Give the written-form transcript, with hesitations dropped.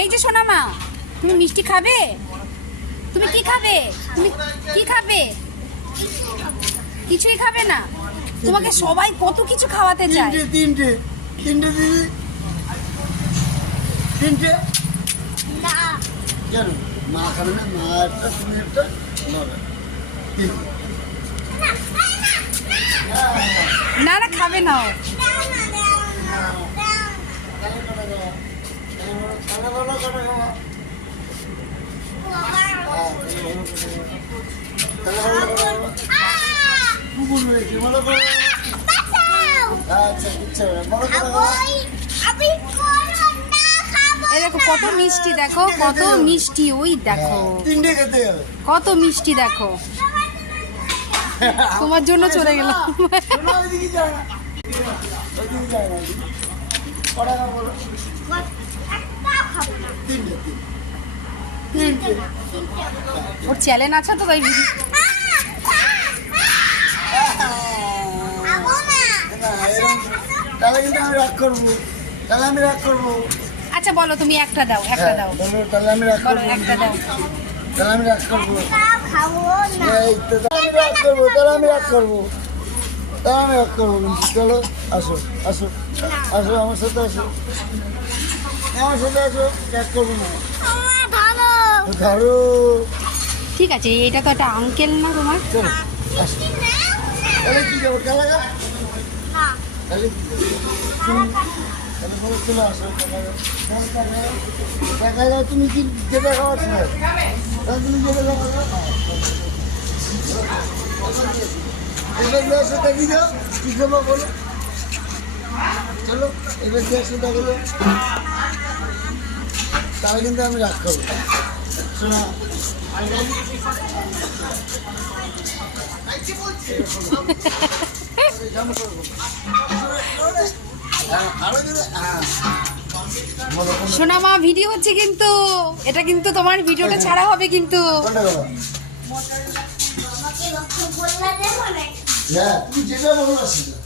এই যে সোনা মা, তুমি মিষ্টি খাবে? তুমি কি খাবে? তুমি কি খাবে? কিছুই খাবে না? তোমাকে সবাই কত কিছু খাওয়াতে চায়। তিনটে দিদি, তিনটে কেন? মা খাবে না? মা একটা, তুমি একটা, তিনটে। না না, খাবে না ও। এই দেখো কত মিষ্টি, দেখো কত মিষ্টি, ওই দেখো তিনটে খেতে হবে। কত মিষ্টি দেখো। তোমার জন্য চলে গেলাম। ওর চ্যালেঞ্জ আছে তো, তাই বুঝি। তাহলে কিন্তু আমি রাগ করবো, তাহলে আমি রাগ করবো। আচ্ছা বলো, তুমি একটা দাও, একটা দাও, তাহলে আমি রাগ বলো করবো, একটা দাও। তাহলে আমি রাগ করবো, এই তো, তাহলে আমি রাগ করবো, তাহলে আমি রাগ করবো, তাহলে আমি রাগ করবো। চলো আসো, আসো, আসো আমার সাথে, আসো আমার সাথে, আসো, রাগ করবো না। ধরো, ঠিক আছে, এটা তো একটা আঙ্কেল না তোমার। চলো আসো। তাহলে কি যাবো? খেলা তাহলে তাহলে বলো চলে আসো। দেখা যাও তুমি কি যেটা খাওয়াচ্ছ, তাহলে তুমি যেটা খাওয়া এবার দিয়ে আসো, দেখি যাও কি খাবো বলো। চলো এবার দিয়ে আসো, দেখো যাও, তাহলে কিন্তু আমি রাগ করবো। শোনা সোনা মা, ভিডিও হচ্ছে কিন্তু, এটা কিন্তু তোমার ভিডিওটা ছাড়া হবে কিন্তু। তুমি যেটা বলো না সেটা।